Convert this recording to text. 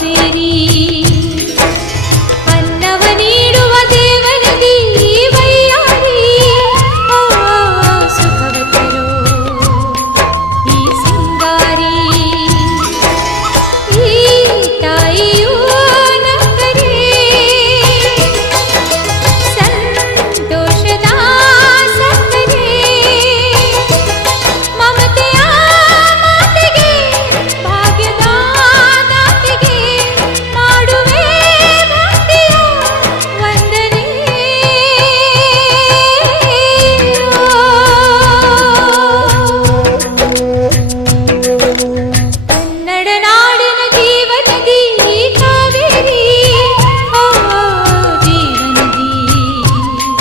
Kaveri